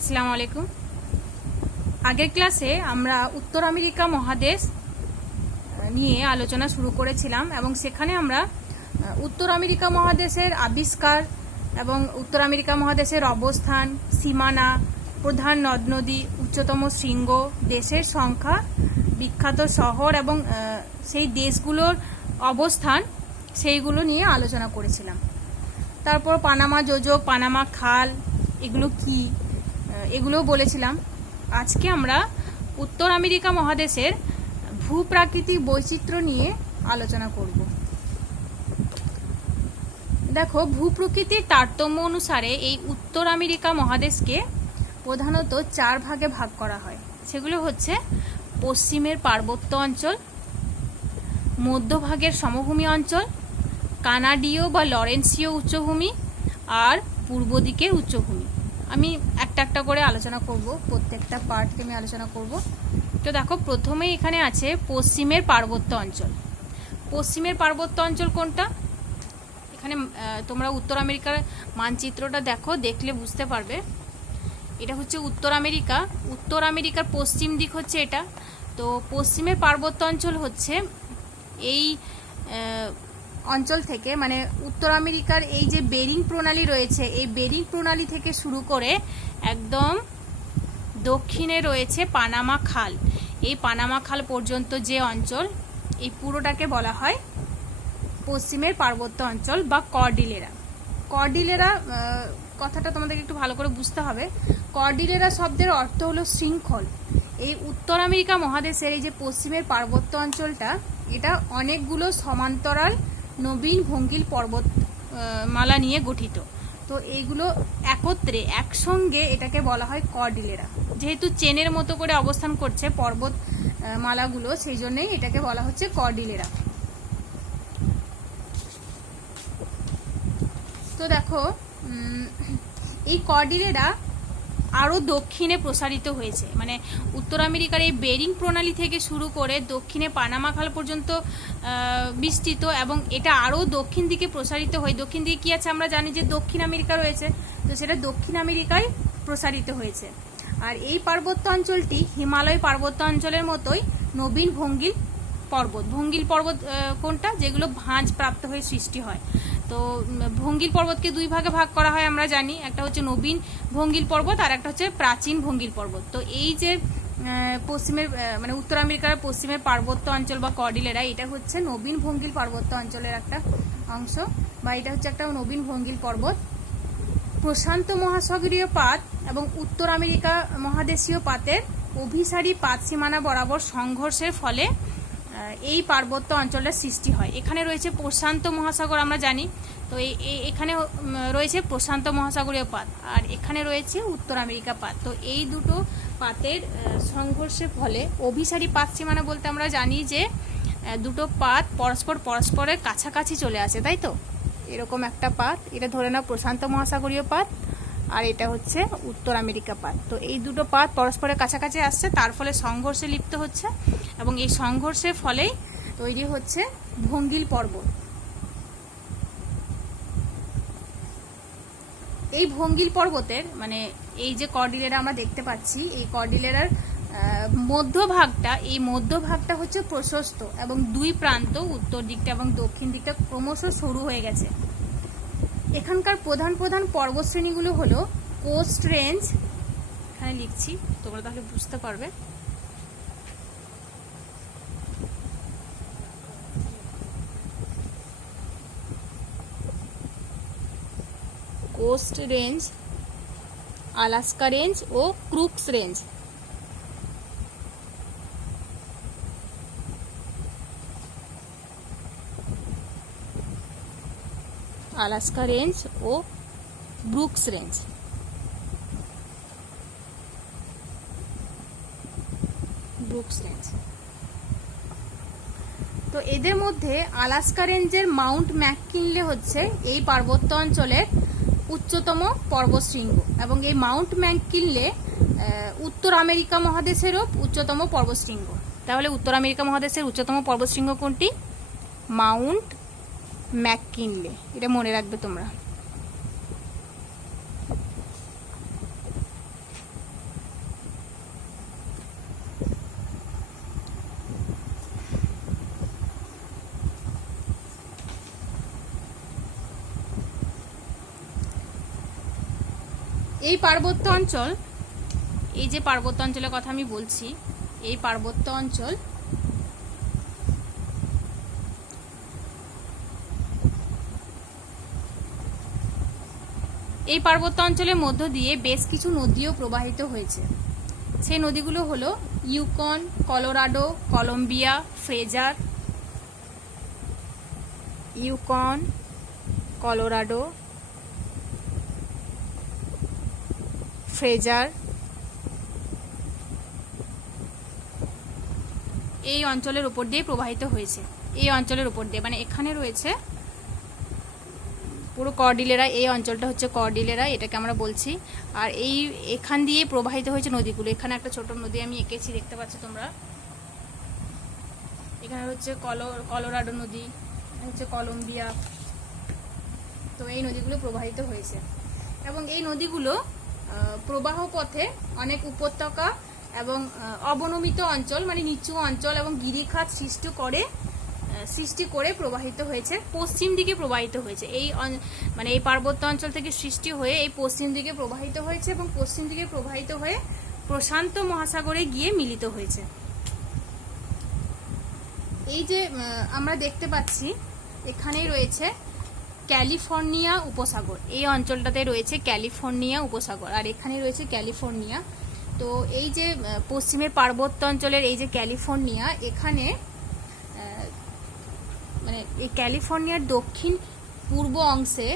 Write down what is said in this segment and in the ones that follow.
আসসালামু আলাইকুম। আগের ক্লাসে আমরা উত্তর আমেরিকা মহাদেশ নিয়ে আলোচনা শুরু করেছিলাম এবং সেখানে আমরা উত্তর আমেরিকা মহাদেশের আবিষ্কার এবং উত্তর আমেরিকা মহাদেশের অবস্থান, সীমানা, প্রধান নদ নদী, উচ্চতম শৃঙ্গ, দেশের সংখ্যা, বিখ্যাত শহর এবং সেই দেশগুলোর অবস্থান সেইগুলো নিয়ে আলোচনা করেছিলাম। তারপর পানামা যোজক, পানামা খাল এগুলো কি এগুলোও বলেছিলাম। আজকে আমরা উত্তর আমেরিকা মহাদেশের ভূপ্রাকৃতিক বৈচিত্র্য নিয়ে আলোচনা করব। দেখো, ভূপ্রকৃতির তারতম্য অনুসারে এই উত্তর আমেরিকা মহাদেশকে প্রধানত 4 ভাগে ভাগ করা হয়। সেগুলো হচ্ছে পশ্চিমের পার্বত্য অঞ্চল, মধ্যভাগের সমভূমি অঞ্চল, কানাডীয় বা লরেন্সীয় উচ্চভূমি আর পূর্ব দিকের উচ্চভূমি। আমি একটা একটা করে আলোচনা করব, প্রত্যেকটা পার্টকে আমি আলোচনা করব। তো দেখো, প্রথমেই এখানে আছে পশ্চিমের পার্বত্য অঞ্চল। পশ্চিমের পার্বত্য অঞ্চল কোনটা? এখানে তোমরা উত্তর আমেরিকার মানচিত্রটা দেখো, দেখলে বুঝতে পারবে। এটা হচ্ছে উত্তর আমেরিকা। উত্তর আমেরিকার পশ্চিম দিক হচ্ছে এটা। তো পশ্চিমের পার্বত্য অঞ্চল হচ্ছে এই অঞ্চল থেকে, মানে উত্তর আমেরিকার এই যে বেরিং প্রণালী রয়েছে, এই বেরিং প্রণালী থেকে শুরু করে একদম দক্ষিণে রয়েছে পানামা খাল। এই পানামা খাল পর্যন্ত যে অঞ্চল, এই পুরোটাকে বলা হয় পশ্চিমের পার্বত্য অঞ্চল বা কর্ডিলেরা। কর্ডিলেরা কথাটা তোমাদেরকে একটু ভালো করে বুঝতে হবে। কর্ডিলেরা শব্দের অর্থ হলো শৃঙ্খল। এই উত্তর আমেরিকা মহাদেশের এই যে পশ্চিমের পার্বত্য অঞ্চলটা, এটা অনেকগুলো সমান্তরাল নবীন ভঙ্গিল পর্বতমালা নিয়ে গঠিত। তো এইগুলো একত্রে একসঙ্গে এটাকে বলা হয় কর্ডিলেরা। যেহেতু চেনের মতো করে অবস্থান করছে পর্বতমালাগুলো, সেই জন্যই এটাকে বলা হচ্ছে কর্ডিলেরা। তো দেখো, এই কর্ডিলেরা আরও দক্ষিণে প্রসারিত হয়েছে। মানে উত্তর আমেরিকার এই বেরিং প্রণালী থেকে শুরু করে দক্ষিণে পানামা খাল পর্যন্ত বিস্তৃত, এবং এটা আরও দক্ষিণ দিকে প্রসারিত হয়ে, দক্ষিণ দিকে কী আছে আমরা জানি যে দক্ষিণ আমেরিকা রয়েছে, তো সেটা দক্ষিণ আমেরিকায় প্রসারিত হয়েছে। আর এই পার্বত্য অঞ্চলটি হিমালয় পার্বত্য অঞ্চলের মতোই নবীন ভঙ্গিল পর্বত। ভঙ্গিল পর্বত কোনটা? যেগুলো ভাঁজ প্রাপ্ত হয়ে সৃষ্টি হয়। তো ভঙ্গিল পর্বতকে 2 ভাগে ভাগ করা হয় আমরা জানি। একটা হচ্ছে নবীন ভঙ্গিল পর্বত আর একটা হচ্ছে প্রাচীন ভঙ্গিল পর্বত। তো এই যে পশ্চিমের মানে উত্তর আমেরিকার পশ্চিমের পার্বত্য অঞ্চল বা কর্ডিলেরা, এটা হচ্ছে নবীন ভঙ্গিল পার্বত্য অঞ্চলের একটা অংশ, বা এটা হচ্ছে একটা নবীন ভঙ্গিল পর্বত। প্রশান্ত মহাসাগরীয় পাত এবং উত্তর আমেরিকা মহাদেশীয় পাতের অভিসারী পাত সীমানা বরাবর সংঘর্ষের ফলে এই পার্বত্য অঞ্চলটা সৃষ্টি হয়। এখানে রয়েছে প্রশান্ত মহাসাগর, আমরা জানি। তো এখানে রয়েছে প্রশান্ত মহাসাগরীয় পাত আর এখানে রয়েছে উত্তর আমেরিকা পাত। তো এই দুটো পাতের সংঘর্ষের ফলে অভিসারী পাত সীমানা বলতে আমরা জানি যে দুটো পাত পরস্পরের কাছাকাছি চলে আসে, তাই তো? এরকম একটা পাত, এটা ধরে নাও প্রশান্ত মহাসাগরীয় পাত, আর এটা হচ্ছে উত্তর আমেরিকা পাত। তো এই দুটো পাত পরস্পরের কাছাকাছি আসছে, তার ফলে সংঘর্ষে লিপ্ত হচ্ছে, এবং এই সংঘর্ষের ফলেই তৈরি হচ্ছে ভঙ্গিল পর্বত। এই ভঙ্গিল পর্বতের মানে এই যে কর্ডিলেরা আমরা দেখতে পাচ্ছি, এই কর্ডিলেরার মধ্যভাগটা হচ্ছে প্রশস্ত, এবং 2 প্রান্ত উত্তর দিকটা এবং দক্ষিণ দিকটা ক্রমশ সরু হয়ে গেছে। এখানকার প্রধান প্রধান পর্বতশ্রেণীগুলো হলো কোস্ট রেঞ্জ, এখানে লিখছি তোমরা তাহলে বুঝতে পারবে। কোস্ট রেঞ্জ, আলাস্কা রেঞ্জ ও ক্রুকস রেঞ্জ। আলাস্কা রেঞ্জ ও ব্রুকস রেঞ্জ। তো এদের মধ্যে আলাস্কা রেঞ্জের মাউন্ট ম্যাককিনলে হচ্ছে এই পার্বত্য অঞ্চলের উচ্চতম পর্বতশৃঙ্গ, এবং এই মাউন্ট ম্যাককিনলে উত্তর আমেরিকা মহাদেশেরও উচ্চতম পর্বতশৃঙ্গ। তাহলে উত্তর আমেরিকা মহাদেশের উচ্চতম পর্বতশৃঙ্গ কোনটি? মাউন্ট ম্যাককিনলে, এটা মনে রাখবে তোমরা। এই পার্বত্য অঞ্চল, এই যে পার্বত্য অঞ্চলের কথা আমি বলছি, এই পার্বত্য অঞ্চল এই পার্বত্য অঞ্চলের মধ্য দিয়ে বেশ কিছু নদীও প্রবাহিত হয়েছে। সেই নদীগুলো হলো Yukon, Colorado, Columbia, Fraser, Yukon, Colorado, Fraser, এই অঞ্চলের উপর দিয়ে প্রবাহিত হয়েছে। এই অঞ্চলের উপর দিয়ে, মানে এখানে রয়েছে পুরো কর্ডিলেরা, এই অঞ্চলটা হচ্ছে কর্ডিলেরা, এটাকে আমরা বলছি। আর এখান দিয়ে প্রবাহিত হয়েছে নদীগুলো। এখানে একটা ছোট নদী আমি এঁকেছি, দেখতে পাচ্ছ তোমরা। এখানে হচ্ছে কলোরাডো নদী, হচ্ছে কলম্বিয়া। তো এই নদীগুলো প্রবাহিত হয়েছে এবং এই নদীগুলো প্রবাহ পথে অনেক উপত্যকা এবং অবনমিত অঞ্চল, মানে নিচু অঞ্চল এবং গিরিখাত সৃষ্টি করে প্রবাহিত হয়েছে, পশ্চিম দিকে প্রবাহিত হয়েছে। মানে এই পার্বত্য অঞ্চল থেকে সৃষ্টি হয়ে এই পশ্চিম দিকে প্রবাহিত হয়েছে এবং পশ্চিম দিকে প্রবাহিত হয়ে প্রশান্ত মহাসাগরে গিয়ে মিলিত হয়েছে। এই যে আমরা দেখতে পাচ্ছি এখানেই রয়েছে ক্যালিফোর্নিয়া উপসাগর, এই অঞ্চলটাতে রয়েছে ক্যালিফোর্নিয়া উপসাগর, আর এখানে রয়েছে ক্যালিফোর্নিয়া। তো এই যে পশ্চিমের পার্বত্য অঞ্চলের এই যে ক্যালিফোর্নিয়া, এখানে মানে এই ক্যালিফোর্নিয়ার দক্ষিণ পূর্ব অংশে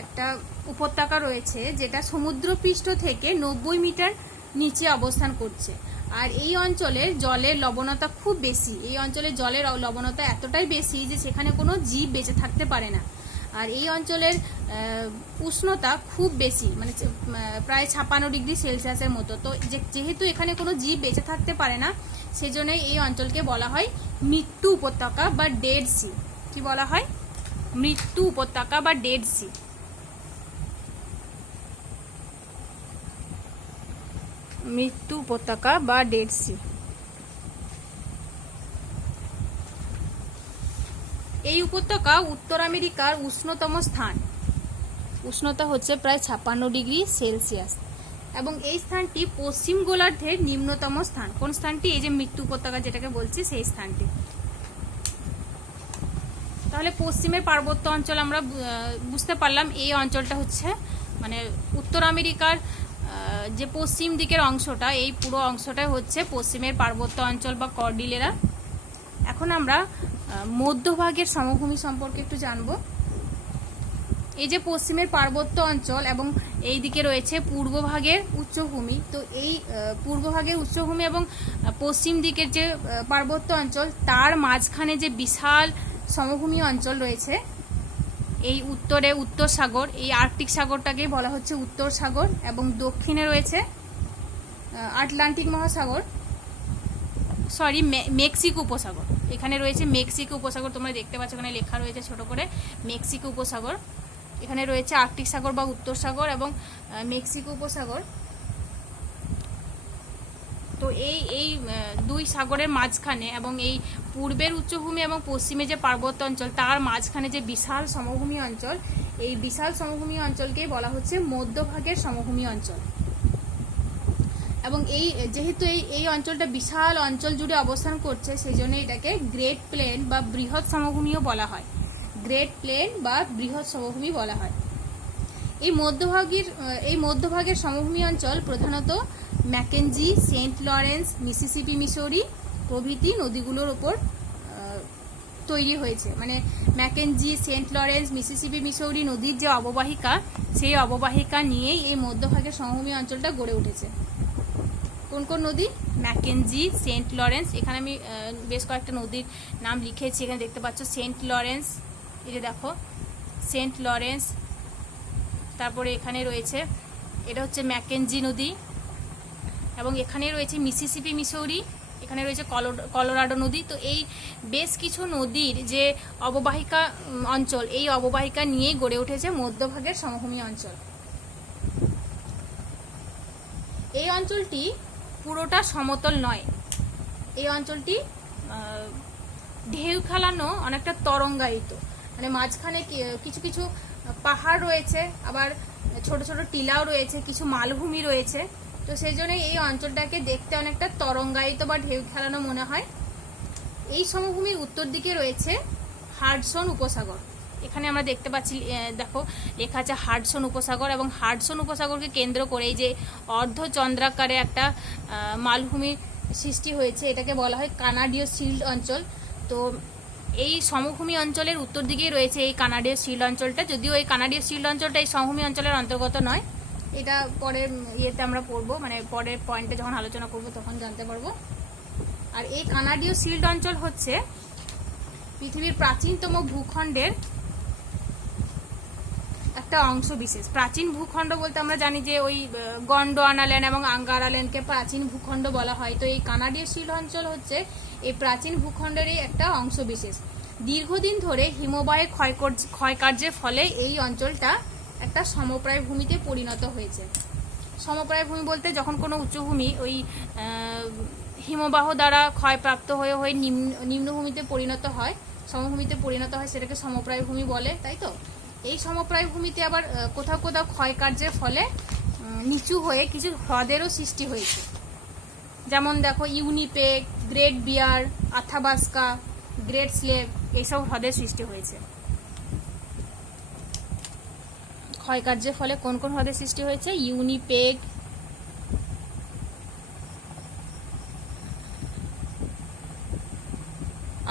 একটা উপত্যকা রয়েছে যেটা সমুদ্রপৃষ্ঠ থেকে 90 মিটার নিচে অবস্থান করছে। আর এই অঞ্চলের জলের লবণতা খুব বেশি। এই অঞ্চলের জলের লবণতা এতটাই বেশি যে সেখানে কোনো জীব বেঁচে থাকতে পারে না। আর এই অঞ্চলের উষ্ণতা খুব বেশি, মানে প্রায় 56 ডিগ্রি সেলসিয়াসের মতো। তো যেহেতু এখানে কোনো জীব বেঁচে থাকতে পারে না, সেজন্যই এই অঞ্চলকে বলা হয় মৃত্যু উপত্যকা বা ডেড সি। কি বলা হয়? মৃত্যু উপত্যকা বা ডেড সি। মৃত্যু উপত্যকা বা ডেড সি। এই উপত্যকা উত্তর আমেরিকার উষ্ণতম স্থান। উষ্ণতা হচ্ছে প্রায় 56 ডিগ্রি সেলসিয়াস এবং এই স্থানটি পশ্চিম গোলার্ধের নিম্নতম স্থান। কোন স্থানটি? এই যে মৃত্যু উপত্যকা যেটাকে বলছি, সেই স্থানটি। তাহলে পশ্চিমের পার্বত্য অঞ্চল আমরা বুঝতে পারলাম। এই অঞ্চলটা হচ্ছে মানে উত্তর আমেরিকার যে পশ্চিম দিকের অংশটা, এই পুরো অংশটাই হচ্ছে পশ্চিমের পার্বত্য অঞ্চল বা কর্ডিলেরা। এখন আমরা মধ্যভাগের সমভূমি সম্পর্কে একটু জানব। এই যে পশ্চিমের পার্বত্য অঞ্চল এবং এই দিকে রয়েছে পূর্বভাগের উচ্চভূমি। তো এই পূর্বভাগের উচ্চভূমি এবং পশ্চিম দিকের যে পার্বত্য অঞ্চল, তার মাঝখানে যে বিশাল সমভূমি অঞ্চল রয়েছে, এই উত্তরে উত্তর সাগর, এই আর্কটিক সাগরটাকেই বলা হচ্ছে উত্তর সাগর, এবং দক্ষিণে রয়েছে আটলান্টিক মহাসাগর, মেক্সিকো উপসাগর। এখানে রয়েছে মেক্সিকো উপসাগর, তোমরা দেখতে পাচ্ছ এখানে লেখা রয়েছে ছোট করে মেক্সিকো উপসাগর। এখানে রয়েছে আর্কটিক সাগর বা উত্তর সাগর এবং মেক্সিকো উপসাগর। তো এই দুই সাগরের মাঝখানে এবং এই পূর্বের উচ্চভূমি এবং পশ্চিমে যে পার্বত্য অঞ্চল, তার মাঝখানে যে বিশাল সমভূমি অঞ্চল, এই বিশাল সমভূমি অঞ্চলকেই বলা হচ্ছে মধ্যভাগের সমভূমি অঞ্চল। এবং যেহেতু এই অঞ্চলটা বিশাল অঞ্চল জুড়ে অবস্থান করছে, সেই জন্য এটাকে গ্রেট প্লেন বা বৃহৎ সমভূমিও বলা হয়। গ্রেট প্লেন বা বৃহৎ সমভূমি বলা হয়। এই মধ্যভাগের সমভূমি অঞ্চল প্রধানত Mackenzie, Saint Lawrence, Mississippi, Missouri প্রভৃতি নদীগুলোর ওপর তৈরি হয়েছে। মানে Mackenzie, Saint Lawrence, Mississippi, Missouri নদীর যে অববাহিকা, সেই অববাহিকা নিয়েই এই মধ্যভাগের সমভূমি অঞ্চলটা গড়ে উঠেছে। কোন কোন নদী? Mackenzie, Saint Lawrence. এখানে আমি বেশ কয়েকটা নদীর নাম লিখেছি, এখানে দেখতে পাচ্ছ সেন্ট লরেন্স, এই যে দেখো সেন্ট লরেন্স। তারপরে এখানে রয়েছে, এটা হচ্ছে ম্যাকেঞ্জি নদী, এবং এখানে রয়েছে মিসিসিপি, মিসৌরি, এখানে রয়েছে কলোরাডো নদী। তো এই বেশ কিছু নদীর যে অববাহিকা অঞ্চল, এই অববাহিকা নিয়েই গড়ে উঠেছে মধ্যভাগের সমভূমি অঞ্চল। এই অঞ্চলটি পুরোটা সমতল নয়। এই অঞ্চলটি ঢেউ খেলানো, অনেকটা তরঙ্গায়িত। মানে মাঝখানে কিছু কিছু পাহাড় রয়েছে, আবার ছোট ছোট টিলাও রয়েছে, কিছু মালভূমি রয়েছে। তো সেই জন্য এই অঞ্চলটাকে দেখতে অনেকটা তরঙ্গায়িত বা ঢেউ খেলানো মনে হয়। এই সমভূমির উত্তর দিকে রয়েছে হাডসন উপসাগর। এখানে আমরা দেখতে পাচ্ছি, দেখো লেখা আছে হাডসন উপসাগর, এবং হাডসন উপসাগরকে কেন্দ্র করে এই যে অর্ধচন্দ্রাকারে একটা মালভূমির সৃষ্টি হয়েছে, এটাকে বলা হয় কানাডীয় শিল্ড অঞ্চল। তো এই সমভূমি অঞ্চলের উত্তর দিকেই রয়েছে এই কানাডীয় শিল্ড অঞ্চলটা। যদিও এই কানাডীয় শিল্ড অঞ্চলটা এই সমভূমি অঞ্চলের অন্তর্গত নয়, এটা পরের ইয়েতে আমরা পড়বো, মানে পরের পয়েন্টে যখন আলোচনা করব তখন জানতে পারবো। আর এই কানাডীয় শিল্ড অঞ্চল হচ্ছে পৃথিবীর প্রাচীনতম ভূখণ্ডের একটা অংশ বিশেষ। প্রাচীন ভূখণ্ড বলতে আমরা জানি যে ওই গন্ডোয়ানাল্যান্ড এবং আঙ্গারাল্যান্ডকে প্রাচীন ভূখণ্ড বলা হয়। তো এই কানাডীয় শিল্ড অঞ্চল হচ্ছে এই প্রাচীন ভূখণ্ডেরই একটা অংশ বিশেষ। দীর্ঘদিন ধরে হিমবাহের ক্ষয়কার্যের ফলে এই অঞ্চলটা একটা সমপ্রায় ভূমিতে পরিণত হয়েছে। সমপ্রায় ভূমি বলতে যখন কোনো উচ্চভূমি ওই হিমবাহ দ্বারা ক্ষয়প্রাপ্ত হয়ে হয়ে নিম্নভূমিতে পরিণত হয়, সমভূমিতে পরিণত হয়, সেটাকে সমপ্রায় ভূমি বলে, তাই তো? এই সমপ্রায় ভূমিতে আবার কোথাও কোথাও ক্ষয়কার্যের ফলে নিচু হয়ে কিছু হ্রদেরও সৃষ্টি হয়েছে। যেমন দেখো ইউনিপেক, গ্রেট বিয়ার, আথাবাস্কা, গ্রেট স্লেভ, এইসব হ্রদের সৃষ্টি হয়েছে। ক্ষয়কার্যের ফলে কোন কোন হ্রদের সৃষ্টি হয়েছে? ইউনিপেক,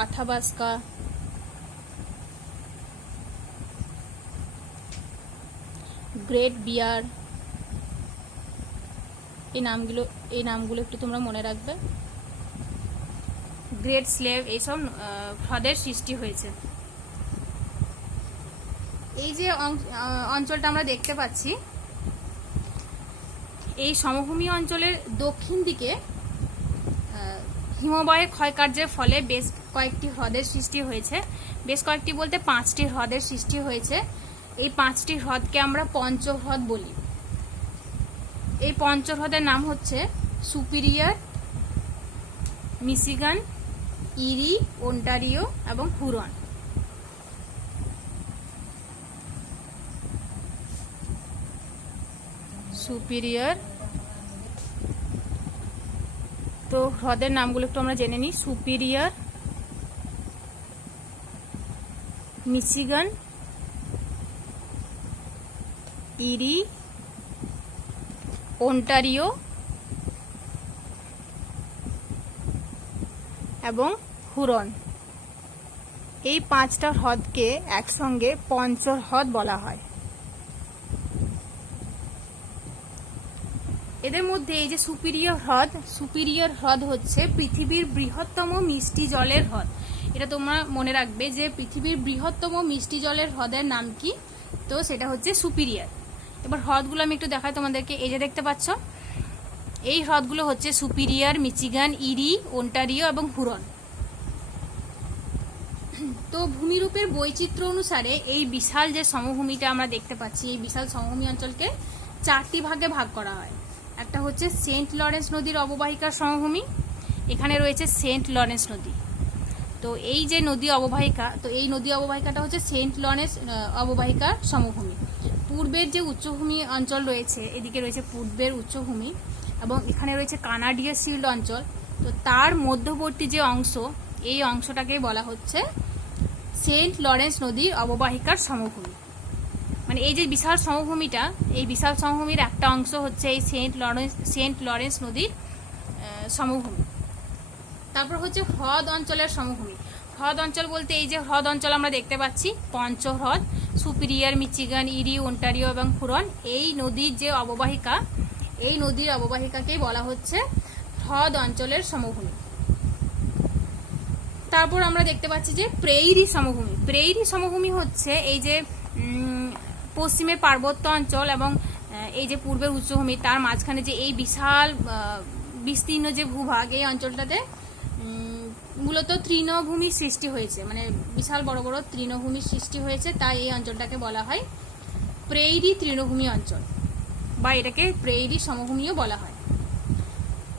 আথাবাস্কা, গ্রেট বিয়ার, এই নামগুলো একটু তোমরা মনে রাখবে। গ্রেট স্লেভ, এইসব হ্রদের সৃষ্টি হয়েছে। এই যে অঞ্চলটা আমরা দেখতে পাচ্ছি, এই সমভূমি অঞ্চলের দক্ষিণ দিকে হিমবাহের ক্ষয়কার্যের ফলে বেশ কয়েকটি হ্রদের সৃষ্টি হয়েছে। বেশ কয়েকটি বলতে 5টি হ্রদের সৃষ্টি হয়েছে। এই 5টি হ্রদকে আমরা পঞ্চহ্রদ বলি। এই পঞ্চহ্রদের নাম হচ্ছে সুপিরিয়র, মিশিগান, ইরি, ওন্টারিও এবং হুরন। সুপিরিয়র, তো হ্রদের নামগুলো একটু আমরা জেনে নিই। সুপিরিয়র, মিশিগান, ইরি, ওন্টারিও এবং হুরন। এই 5টা হ্রদকে একসঙ্গে পঞ্চহ্রদ বলা হয়। এদের মধ্যে এই যে সুপিরিয়র হ্রদ হচ্ছে পৃথিবীর বৃহত্তম মিষ্টি জলের হ্রদ। এটা তোমরা মনে রাখবে যে পৃথিবীর বৃহত্তম মিষ্টি জলের হ্রদের নাম কি, তো সেটা হচ্ছে সুপিরিয়র। এবার হ্রদগুলো আমি একটু দেখাই তোমাদেরকে। এই যে দেখতে পাচ্ছ, এই হ্রদগুলো হচ্ছে সুপিরিয়র, মিচিগান, ইরি, ওন্টারিও এবং হুরন। তো ভূমিরূপের বৈচিত্র্য অনুসারে এই বিশাল যে সমভূমিটা আমরা দেখতে পাচ্ছি, এই বিশাল সমভূমি অঞ্চলকে 4টি ভাগে ভাগ করা হয়। একটা হচ্ছে সেন্ট লরেন্স নদীর অববাহিকার সমভূমি, এখানে রয়েছে সেন্ট লরেন্স নদী। তো এই যে নদী অববাহিকা, তো এই নদী অববাহিকাটা হচ্ছে সেন্ট লরেন্স অববাহিকার সমভূমি। পূর্বের যে উচ্চভূমি অঞ্চল রয়েছে, এদিকে রয়েছে পূর্বের উচ্চভূমি, এবং এখানে রয়েছে কানাডীয় শিল্ড অঞ্চল। তো তার মধ্যবর্তী যে অংশ, এই অংশটাকেই বলা হচ্ছে সেন্ট লরেন্স নদীর অববাহিকার সমভূমি। মানে এই যে বিশাল সমভূমিটা, এই বিশাল সমভূমির একটা অংশ হচ্ছে এই সেন্ট লরেন্স নদীর সমভূমি। তারপর হচ্ছে হ্রদ অঞ্চলের সমভূমি। হ্রদ অঞ্চল বলতে এই যে হ্রদ অঞ্চল আমরা দেখতে পাচ্ছি, পঞ্চহ্রদ, সুপিরিয়র, মিচিগান, ইরি, ওন্টারিও এবং হুরন, এই নদীর যে অববাহিকা, এই নদীর অববাহিকাকেই বলা হচ্ছে হ্রদ অঞ্চলের সমভূমি। তারপর আমরা দেখতে পাচ্ছি যে প্রেইরি সমভূমি। প্রেইরি সমভূমি হচ্ছে এই যে পশ্চিমে পার্বত্য অঞ্চল এবং এই যে পূর্বের উচ্চভূমি, তার মাঝখানে যে এই বিশাল বিস্তীর্ণ যে ভূভাগ, এই অঞ্চলটাতে মূলত তৃণভূমির সৃষ্টি হয়েছে, মানে বিশাল বড় বড় তৃণভূমির সৃষ্টি হয়েছে, তাই এই অঞ্চলটাকে বলা হয় প্রেইরি তৃণভূমি অঞ্চল, বা এটাকে প্রেইরি সমভূমিও বলা হয়।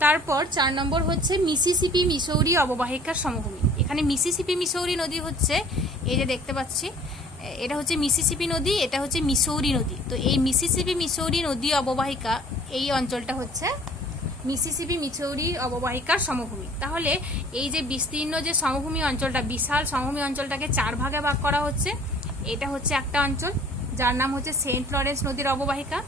তারপর 4 নম্বর হচ্ছে মিসিসিপি মিসৌরি অববাহিকার সমভূমি। এখানে মিসিসিপি মিসৌরি নদী হচ্ছে এই যে দেখতে পাচ্ছি, এটা হচ্ছে মিসিসিপি নদী, এটা হচ্ছে মিসৌরি নদী। তো এই মিসিসিপি মিসৌরি নদী অববাহিকা, এই অঞ্চলটা হচ্ছে মিসিসিপি মিসৌরি অববাহিকার সমভূমি। তাহলে এই যে বিস্তীর্ণ যে সমভূমি অঞ্চলটা, বিশাল সমভূমি অঞ্চলটাকে 4 ভাগে ভাগ করা হচ্ছে। এটা হচ্ছে একটা অঞ্চল যার নাম হচ্ছে সেন্ট লরেন্স নদীর অববাহিকা।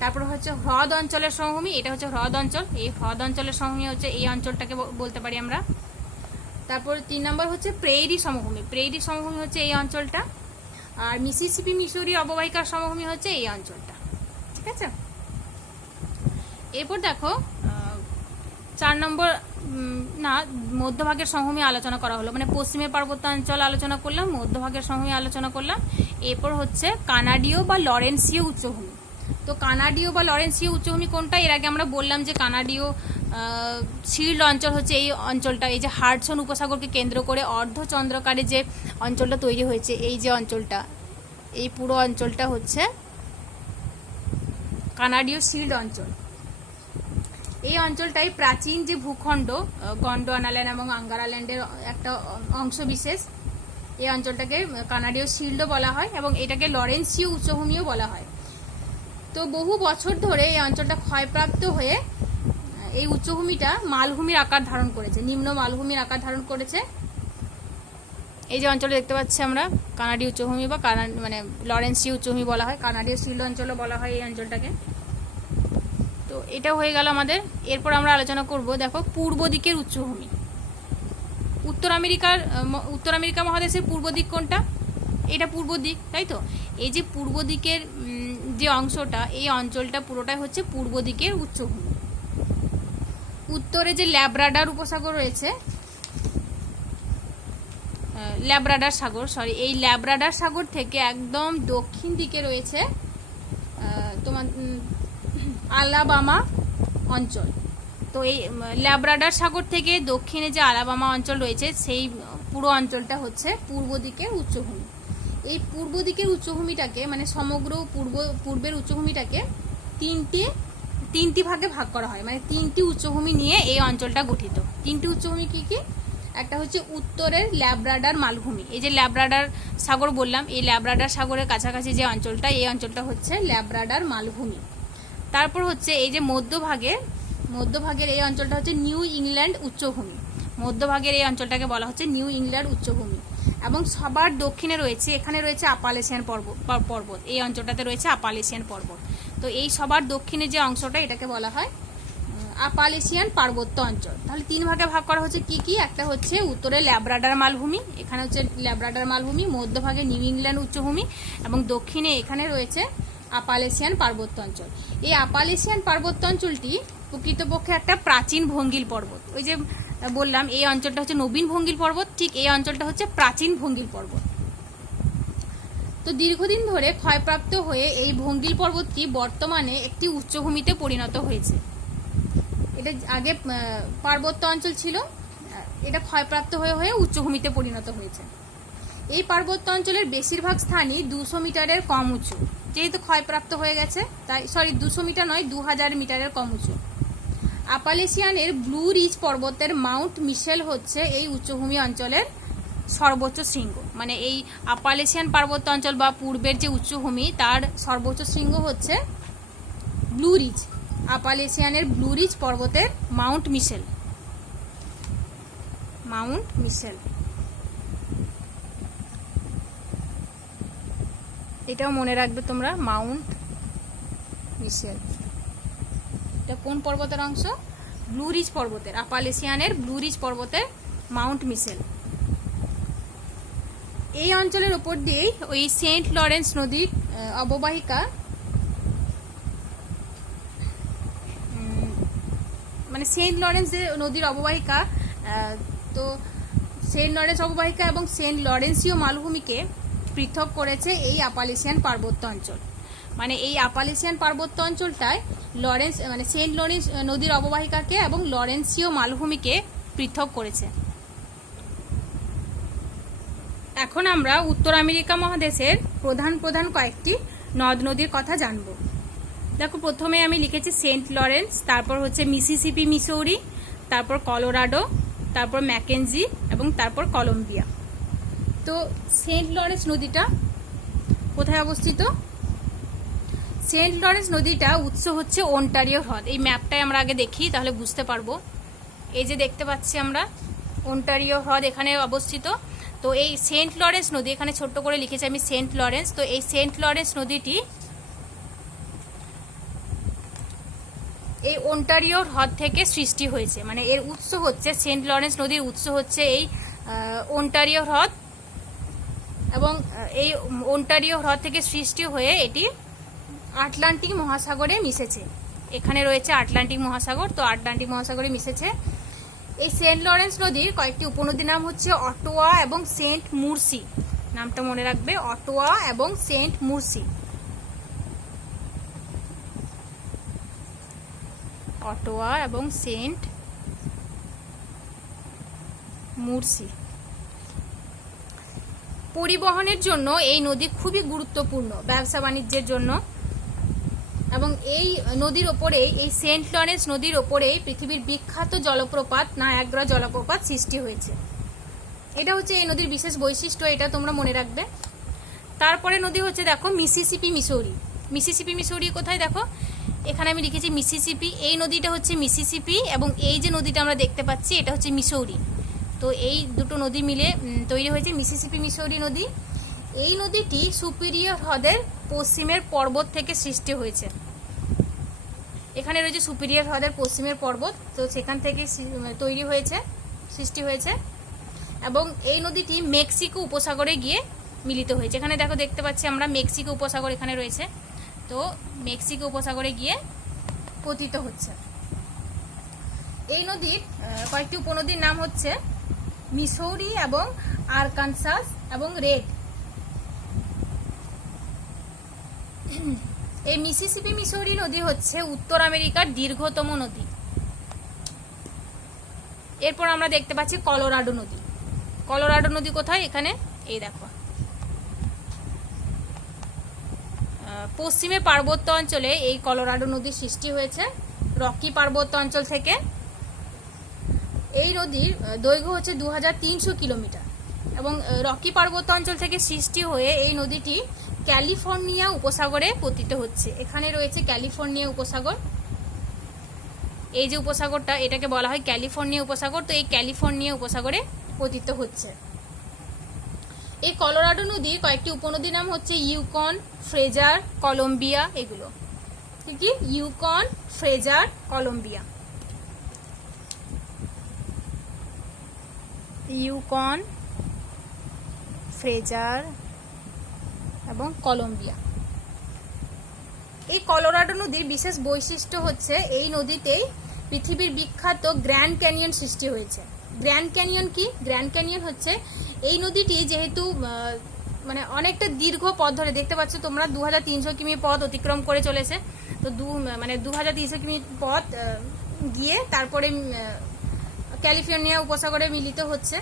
তারপর হচ্ছে হ্রদ অঞ্চলের সমভূমি, এটা হচ্ছে হ্রদ অঞ্চল। এই হ্রদ অঞ্চলের সমভূমি হচ্ছে এই অঞ্চলটাকে বলতে পারি আমরা। তারপর 3 নম্বর হচ্ছে প্রেইরি সমভূমি। প্রেইরি সমভূমি হচ্ছে এই অঞ্চলটা। আর মিসিসিপি মিসৌরি অববাহিকার সমভূমি হচ্ছে এই অঞ্চলটা। ঠিক আছে, এরপর দেখো 4 নম্বর না, মধ্যভাগের সমভূমি আলোচনা করা হলো, মানে পশ্চিমের পার্বত্যাঞ্চল আলোচনা করলাম, মধ্যভাগের সমভূমি আলোচনা করলাম। এরপর হচ্ছে কানাডীয় বা লরেন্সীয় উচ্চভূমি। তো কানাডীয় বা লরেন্সীয় উচ্চভূমি কোনটা? এর আগে আমরা বললাম যে কানাডীয় শিল্ড অঞ্চল হচ্ছে এই অঞ্চলটা, এই যে হাডসন উপসাগরকে কেন্দ্র করে অর্ধচন্দ্রাকারে যে অঞ্চলটা তৈরি হয়েছে, এই যে অঞ্চলটা, এই পুরো অঞ্চলটা হচ্ছে কানাডীয় শিল্ড অঞ্চল। এই অঞ্চলটাই প্রাচীন যে ভূখণ্ড গন্ডোয়ানাল্যান্ড এবং আঙ্গারাল্যান্ডের একটা অংশ বিশেষ। এই অঞ্চলটাকে কানাডীয় শিল্ডও বলা হয় এবং এটাকে লরেন্সীয় উচ্চভূমিও বলা হয়। তো বহু বছর ধরে এই অঞ্চলটা ক্ষয়প্রাপ্ত হয়ে এই উচ্চভূমিটা মালভূমির আকার ধারণ করেছে, নিম্ন মালভূমির আকার ধারণ করেছে। এই যে অঞ্চলটা দেখতে পাচ্ছি আমরা, কানাডীয় উচ্চভূমি বা মানে লরেন্সীয় উচ্চভূমি বলা হয়, কানাডীয় শিল্ড অঞ্চলও বলা হয় এই অঞ্চলটাকে। তো এটা হয়ে গেল আমাদের। এরপর আমরা আলোচনা করব, দেখো পূর্ব দিকের উচ্চভূমি। উত্তর আমেরিকা মহাদেশের পূর্ব দিক কোনটা? এটা পূর্ব দিক, তাই তো? এই যে পূর্ব দিকের যে অংশটা, এই অঞ্চলটা পুরোটাই হচ্ছে পূর্ব দিকের উচ্চভূমি। উত্তরে যে ল্যাব্রাডার উপসাগর রয়েছে, এই ল্যাব্রাডার সাগর থেকে একদম দক্ষিণ দিকে রয়েছে তোমার আলাবামা অঞ্চল। তো এই ল্যাব্রাডার সাগর থেকে দক্ষিণে যে আলাবামা অঞ্চল রয়েছে, সেই পুরো অঞ্চলটা হচ্ছে পূর্ব দিকের উচ্চভূমি। এই পূর্ব দিকের উচ্চভূমিটাকে, মানে সমগ্র পূর্বের উচ্চভূমিটাকে তিনটি ভাগে ভাগ করা হয়, মানে 3টি উচ্চভূমি নিয়ে এই অঞ্চলটা গঠিত। 3টি উচ্চভূমি কি কি? একটা হচ্ছে উত্তরের ল্যাব্রাডার মালভূমি, এই যে ল্যাব্রাডার সাগর বললাম, এই ল্যাব্রাডার সাগরের কাছাকাছি যে অঞ্চলটা, এই অঞ্চলটা হচ্ছে ল্যাব্রাডার মালভূমি। তারপর হচ্ছে এই যে মধ্যভাগের এই অঞ্চলটা হচ্ছে নিউ ইংল্যান্ড উচ্চভূমি। মধ্যভাগের এই অঞ্চলটাকে বলা হচ্ছে নিউ ইংল্যান্ড উচ্চভূমি। এবং সবার দক্ষিণে রয়েছে, এখানে রয়েছে আপালেশিয়ান পর্বত, এই অঞ্চলটাতে রয়েছে আপালেশিয়ান পর্বত। তো এই সবার দক্ষিণে যে অংশটা, এটাকে বলা হয় আপালেশিয়ান পার্বত্য অঞ্চল। তাহলে 3 ভাগে ভাগ করা হচ্ছে কি কি? একটা হচ্ছে উত্তরে ল্যাব্রাডার মালভূমি, এখানে হচ্ছে ল্যাব্রাডার মালভূমি, মধ্যভাগে নিউ ইংল্যান্ড উচ্চভূমি এবং দক্ষিণে এখানে রয়েছে আপালেশিয়ান পার্বত্য অঞ্চল। এই আপালেশিয়ান পার্বত্য অঞ্চলটি প্রকৃতপক্ষে একটা প্রাচীন ভঙ্গিল পর্বত। ওই যে বললাম এই অঞ্চলটা হচ্ছে নবীন ভঙ্গিল পর্বত, ঠিক এই অঞ্চলটা হচ্ছে প্রাচীন ভঙ্গিল পর্বত। তো দীর্ঘদিন ধরে ক্ষয়প্রাপ্ত হয়ে এই ভঙ্গিল পর্বতটি বর্তমানে একটি উচ্চভূমিতে পরিণত হয়েছে। এটা আগে পার্বত্য অঞ্চল ছিল, এটা ক্ষয়প্রাপ্ত হয়ে হয়ে উচ্চভূমিতে পরিণত হয়েছে। এই পার্বত্য অঞ্চলের বেশিরভাগ স্থানই 200 মিটারের কম উঁচু, যেহেতু ক্ষয়প্রাপ্ত হয়ে গেছে তাই 200 মিটার নয়, 2000 মিটারের কম উঁচু। আপালেশিয়ানের ব্লু রিজ পর্বতের মাউন্ট মিশেল হচ্ছে এই উচ্চভূমি অঞ্চলের সর্বোচ্চ শৃঙ্গ। মানে এই আপালেশিয়ান পার্বত্য অঞ্চল বা পূর্বের যে উচ্চভূমি, তার সর্বোচ্চ শৃঙ্গ হচ্ছে ব্লু রিজ, আপালেশিয়ানের ব্লু রিজ পর্বতের মাউন্ট মিশেল। এটাও মনে রাখবে তোমরা, মাউন্ট মিশেল। এটা কোন পর্বতের অংশ? ব্লু রিজ পর্বতের, আপালেশিয়ানের ব্লু রিজ পর্বতের মাউন্ট মিশেল। এই অঞ্চলের উপর দিয়েই ওই সেন্ট লরেন্স নদীর অববাহিকা, মানে সেন্ট লরেন্স যে নদীর অববাহিকা, তো সেন্ট লরেন্স অববাহিকা এবং সেন্ট লরেন্সীয় মালভূমিকে পৃথক করেছে এই আপালেশিয়ান পার্বত্য অঞ্চল। মানে এই আপালেশিয়ান পার্বত্য অঞ্চলটায় মানে সেন্ট লরেন্স নদীর অববাহিকাকে এবং লরেন্সীয় মালভূমিকে পৃথক করেছে। এখন আমরা উত্তর আমেরিকা মহাদেশের প্রধান কয়েকটি নদ নদীর কথা জানব। দেখো, প্রথমে আমি লিখেছি সেন্ট লরেন্স, তারপর হচ্ছে মিসিসিপি মিসৌরি, তারপর কলোরাডো, তারপর ম্যাকেঞ্জি এবং তারপর কলম্বিয়া। তো সেন্ট লরেন্স নদীটা কোথায় অবস্থিত? সেন্ট লরেন্স নদীটা উৎস হচ্ছে ওন্টারিও হ্রদ। এই ম্যাপটাই আমরা আগে দেখি, তাহলে বুঝতে পারবো। এই যে দেখতে পাচ্ছি আমরা ওন্টারিও হ্রদ এখানে অবস্থিত। তো এই সেন্ট লরেন্স নদী, এখানে ছোট্ট করে লিখেছি আমি সেন্ট লরেন্স। তো এই সেন্ট লরেন্স নদীটি এই ওন্টারিও হ্রদ থেকে সৃষ্টি হয়েছে, মানে এর উৎস হচ্ছে, সেন্ট লরেন্স নদীর উৎস হচ্ছে এই ওন্টারিও হ্রদ, এবং এই ওন্টারিও হ্রদ থেকে সৃষ্টি হয়ে এটি আটলান্টিক মহাসাগরে মিশেছে। এখানে রয়েছে আটলান্টিক মহাসাগর, তো আটলান্টিক মহাসাগরে মিশেছে। এই সেন্ট লরেন্স নদীর কয়েকটি উপনদীর নাম হচ্ছে অটোয়া এবং সেন্ট মুরসি। নামটা মনে রাখবে, অটোয়া এবং সেন্ট মুরসি। অটোয়া এবং সেন্ট মুরসি। পরিবহনের জন্য এই নদী খুবই গুরুত্বপূর্ণ, ব্যবসা বাণিজ্যের জন্য। এবং এই নদীর ওপরেই, এই সেন্ট লরেন্স নদীর ওপরেই পৃথিবীর বিখ্যাত জলপ্রপাত নায়াগ্রা জলপ্রপাত সৃষ্টি হয়েছে। এটা হচ্ছে এই নদীর বিশেষ বৈশিষ্ট্য, এটা তোমরা মনে রাখবে। তারপরে নদী হচ্ছে দেখো মিসিসিপি মিসৌরি। মিসিসিপি মিসৌরি কোথায় দেখো, এখানে আমি লিখেছি মিসিসিপি। এই নদীটা হচ্ছে মিসিসিপি, এবং এই যে নদীটা আমরা দেখতে পাচ্ছি এটা হচ্ছে মিসৌরি। তো এই দুটো নদী মিলে তৈরি হয়েছে মিসিসিপি মিসৌরি নদী। এই নদীটি সুপিরিয়র হ্রদের পশ্চিমের পর্বত থেকে সৃষ্টি হয়েছে। এখানে রয়েছে সুপিরিয়র হ্রদের পশ্চিমের পর্বত, তো সেখান থেকে তৈরি হয়েছে, সৃষ্টি হয়েছে। এবং এই নদীটি মেক্সিকো উপসাগরে গিয়ে মিলিত হয়েছে। এখানে দেখো দেখতে পাচ্ছি আমরা মেক্সিকো উপসাগর এখানে রয়েছে, তো মেক্সিকো উপসাগরে গিয়ে পতিত হচ্ছে। এই নদীর কয়েকটি উপনদীর নাম হচ্ছে মিসৌরি এবং আরকানসাস এবং রেড। এই মিসিসিপি মিসৌরি নদী হচ্ছে উত্তর আমেরিকার দীর্ঘতম নদী। এরপর আমরা দেখতে পাচ্ছি কলোরাডো নদী। কলোরাডো নদী কোথায়, এখানে এই দেখো, পশ্চিমে পার্বত্য অঞ্চলে এই কলোরাডো নদীর সৃষ্টি হয়েছে, রকি পার্বত্য অঞ্চল থেকে। এই নদীর দৈর্ঘ্য হচ্ছে 2300 কিলোমিটার, এবং রকি পার্বত্য অঞ্চল থেকে সৃষ্টি হয়ে এই নদীটি ক্যালিফোর্নিয়া উপসাগরে পতিত হচ্ছে। এখানে রয়েছে ক্যালিফোর্নিয়া উপসাগর। এই যে উপসাগরটা, এটাকে বলা হয় ক্যালিফোর্নিয়া উপসাগর। তো এই ক্যালিফোর্নিয়া উপসাগরে পতিত হচ্ছে। এই কলোরাডো নদীর কয়েকটি উপনদীর নাম হচ্ছে ইউকন, ফ্রেজার, কলম্বিয়া। এগুলো কি, Yukon, Fraser, Columbia. Yukon, Fraser এবং কলম্বিয়া। এই কলোরাডো নদীর বিশেষ বৈশিষ্ট্য হচ্ছে এই নদীতেই পৃথিবীর বিখ্যাত গ্র্যান্ড ক্যানিয়ন সৃষ্টি হয়েছে। গ্র্যান্ড ক্যানিয়ন কি? গ্র্যান্ড ক্যানিয়ন হচ্ছে এই নদীটি যেহেতু মানে অনেকটা দীর্ঘ পথ ধরে, দেখতে পাচ্ছ তোমরা 2300 কিমি পথ অতিক্রম করে চলেছে। তো 2300 কিমি পথ গিয়ে তারপরে ক্যালিফোর্নিয়া উপসাগরে মিলিত হচ্ছে,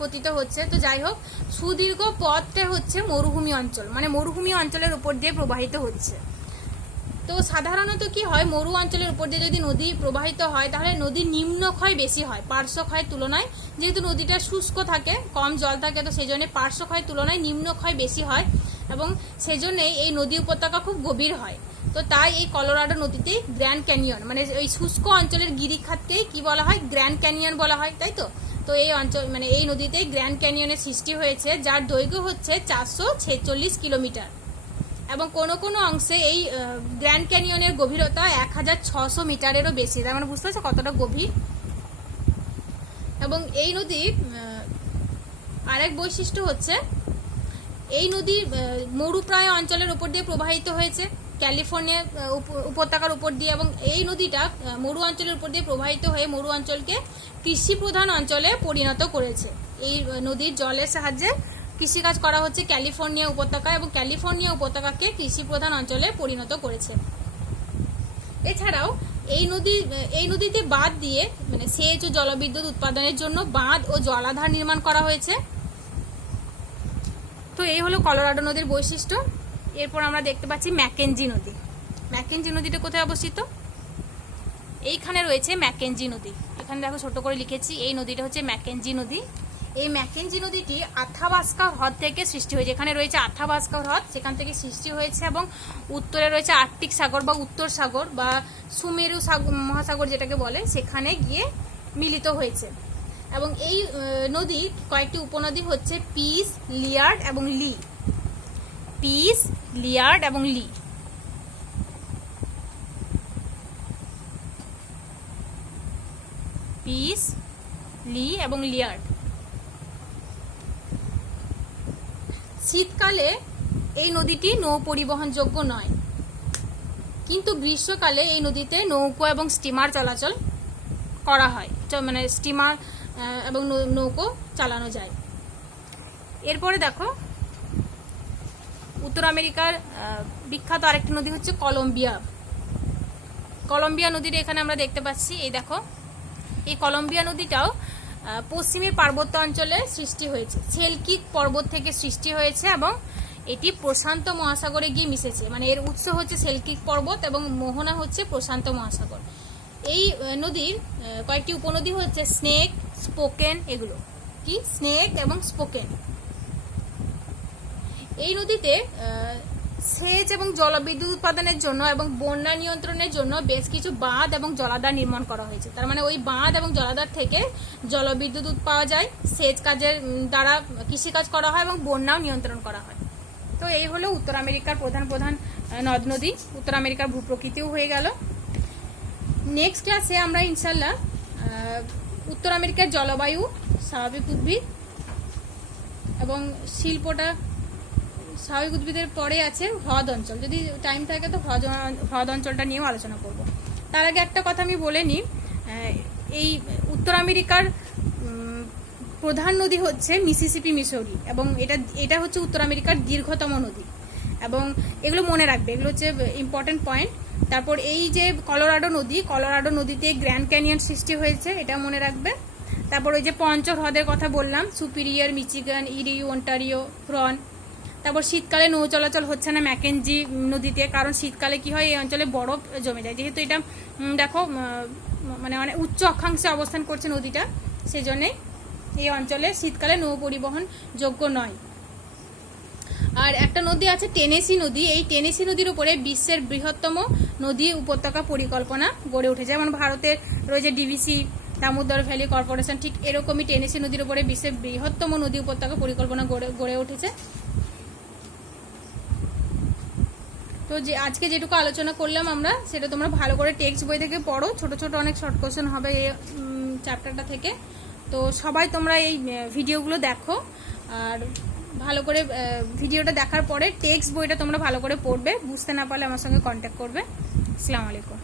পতিত হচ্ছে। তো যাই হোক, সুদীর্ঘ পথটা হচ্ছে মরুভূমি অঞ্চল, মানে মরুভূমি অঞ্চলের উপর দিয়ে প্রবাহিত হচ্ছে। তো সাধারণত কি হয়, মরু অঞ্চলের উপর দিয়ে যদি নদী প্রবাহিত হয় তাহলে নদীর নিম্নক্ষয় বেশি হয় পার্শ্বক্ষয়ের তুলনায়। যেহেতু নদীটা শুষ্ক থাকে, কম জল থাকে, তো সেই জন্য পার্শ্বক্ষয়ের তুলনায় নিম্নক্ষয় বেশি হয়, এবং সেই জন্যই এই নদী উপত্যকা খুব গভীর হয়। তো তাই এই কলোরাডো নদীতেই গ্র্যান্ড ক্যানিয়ন, মানে এই শুষ্ক অঞ্চলের গিরিখাতকেই কি বলা হয়, গ্র্যান্ড ক্যানিয়ন বলা হয়, তাই তো। তো এই অঞ্চল, মানে এই নদীতেই গ্র্যান্ড ক্যানিয়নের সৃষ্টি হয়েছে, যার দৈর্ঘ্য হচ্ছে 446 কিলোমিটার, এবং কোনো কোনো অংশে এই গ্র্যান্ড ক্যানিয়নের গভীরতা 1600 মিটারেরও বেশি। তার মানে বুঝতে পারছো কতটা গভীর। এবং এই নদীর আরেক বৈশিষ্ট্য হচ্ছে এই নদীর মরুপ্রায় অঞ্চলের উপর দিয়ে প্রবাহিত হয়েছে, ক্যালিফোর্নিয়া উপত্যকার উপর দিয়ে, এবং এই নদীটা মরু অঞ্চলের উপর দিয়ে প্রবাহিত হয়ে মরু অঞ্চলকে কৃষি প্রধান অঞ্চলে পরিণত করেছে। এই নদীর জলের সাহায্যে কৃষিকাজ করা হচ্ছে ক্যালিফোর্নিয়া উপত্যকা, এবং ক্যালিফোর্নিয়া উপত্যকাকে কৃষি প্রধান অঞ্চলে পরিণত করেছে। এছাড়াও এই নদীতে বাঁধ দিয়ে, মানে সেচ ও জলবিদ্যুৎ উৎপাদনের জন্য বাঁধ ও জলাধার নির্মাণ করা হয়েছে। তো এই হলো কলোরাডো নদীর বৈশিষ্ট্য। এরপর আমরা দেখতে পাচ্ছি ম্যাকেঞ্জি নদী। ম্যাকেঞ্জি নদীটা কোথায় অবস্থিত? এইখানে রয়েছে ম্যাকেঞ্জি নদী। এখানে দেখো ছোট করে লিখেছি, এই নদীটা হচ্ছে ম্যাকেঞ্জি নদী। এই ম্যাকেঞ্জি নদীটি আথাবাস্কা হ্রদ থেকে সৃষ্টি হয়েছে। এখানে রয়েছে আথাবাস্কা হ্রদ, সেখান থেকে সৃষ্টি হয়েছে এবং উত্তরে রয়েছে আর্কটিক সাগর বা উত্তর সাগর বা সুমেরু মহাসাগর যেটাকে বলে, সেখানে গিয়ে মিলিত হয়েছে। এবং এই নদীর কয়েকটি উপনদী হচ্ছে পিস, লিয়ার্ড এবং লি। পিস, লিয়ার্ড এবং লি। পিস, লি এবং লিয়ার্ড। শীতকালে এই নদীটি নৌ পরিবহনযোগ্য নয়, কিন্তু গ্রীষ্মকালে এই নদীতে নৌকো এবং স্টিমার চলাচল করা হয়, মানে স্টিমার এবং নৌকো চালানো যায়। এরপরে দেখো উত্তর আমেরিকার বিখ্যাত আরেকটি নদী হচ্ছে কলম্বিয়া। কলম্বিয়া নদীর এখানে আমরা দেখতে পাচ্ছি, এই দেখো এই কলম্বিয়া নদীটাও পশ্চিমের পার্বত্য অঞ্চলে সৃষ্টি হয়েছে, সেলকিক পর্বত থেকে সৃষ্টি হয়েছে এবং এটি প্রশান্ত মহাসাগরে গিয়ে মিশেছে। মানে এর উৎস হচ্ছে সেলকিক পর্বত এবং মোহনা হচ্ছে প্রশান্ত মহাসাগর। এই নদীর কয়েকটি উপনদী হচ্ছে স্নেক, স্পোকেন, এগুলো কি স্নেক এবং স্পোকেন। এই নদীতে সেচ এবং জলবিদ্যুৎ উৎপাদনের জন্য এবং বন্যা নিয়ন্ত্রণের জন্য বেশ কিছু বাঁধ এবং জলাধার নির্মাণ করা হয়েছে। তার মানে ওই বাঁধ এবং জলাধার থেকে জলবিদ্যুৎ পাওয়া যায়, সেচ কাজের দ্বারা কৃষিকাজ করা হয় এবং বন্যাও নিয়ন্ত্রণ করা হয়। তো এই হলো উত্তর আমেরিকার প্রধান প্রধান নদ নদী, উত্তর আমেরিকার ভূপ্রকৃতিও হয়ে গেল। নেক্সট ক্লাসে আমরা ইনশাল্লাহ উত্তর আমেরিকার জলবায়ু, স্বাভাবিক উদ্ভিদ এবং শিল্পটা, স্বাভাবিক উদ্ভিদের পরে আছে হ্রদ অঞ্চল, যদি টাইম থাকে তো হ্রদ অঞ্চলটা নিয়েও আলোচনা করব। তার আগে একটা কথা আমি বলে নিই, এই উত্তর আমেরিকার প্রধান নদী হচ্ছে মিসিসিপি, মিসৌরি, এবং এটা হচ্ছে উত্তর আমেরিকার দীর্ঘতম নদী। এবং এগুলো মনে রাখবে, এগুলো হচ্ছে ইম্পর্টেন্ট পয়েন্ট। তারপর এই যে কলোরাডো নদীতে গ্র্যান্ড ক্যানিয়ন সৃষ্টি হয়েছে, এটা মনে রাখবে। তারপর ওই যে পঞ্চ হ্রদের কথা বললাম, সুপিরিয়র, মিচিগান, ইরি, অন্টারিও, হুরন। তারপর শীতকালে নৌ চলাচল হচ্ছে না ম্যাকেঞ্জি নদীতে, কারণ শীতকালে কি হয়, এই অঞ্চলে বরফ জমে যায়, যেহেতু এটা দেখো মানে অনেক উচ্চ অক্ষাংশে অবস্থান করছে নদীটা, সেই জন্যে এই অঞ্চলে শীতকালে নৌ পরিবহন যোগ্য নয়। আর একটা নদী আছে টেনেসি নদী। এই টেনেসি নদীর উপরে বিশ্বের বৃহত্তম নদী উপত্যকা পরিকল্পনা গড়ে উঠেছে। যেমন ভারতের রয়েছে ডিভিসি, দামোদর ভ্যালি কর্পোরেশন, ঠিক এরকমই টেনেসি নদীর উপরে বিশ্বের বৃহত্তম নদী উপত্যকা পরিকল্পনা গড়ে উঠেছে। তো যে আজকে যেটুকু আলোচনা করলাম আমরা, সেটা তোমরা ভালো করে টেক্সট বই থেকে পড়ো, ছোট ছোট অনেক শর্ট কোশ্চেন হবে এই চ্যাপ্টারটা থেকে। তো সবাই তোমরা এই ভিডিওগুলো দেখো, আর ভালো করে ভিডিওটা দেখার পরে টেক্সট বইটা তোমরা ভালো করে পড়বে। বুঝতে না পারলে আমার সঙ্গে কন্ট্যাক্ট করবে। আসসালামু আলাইকুম।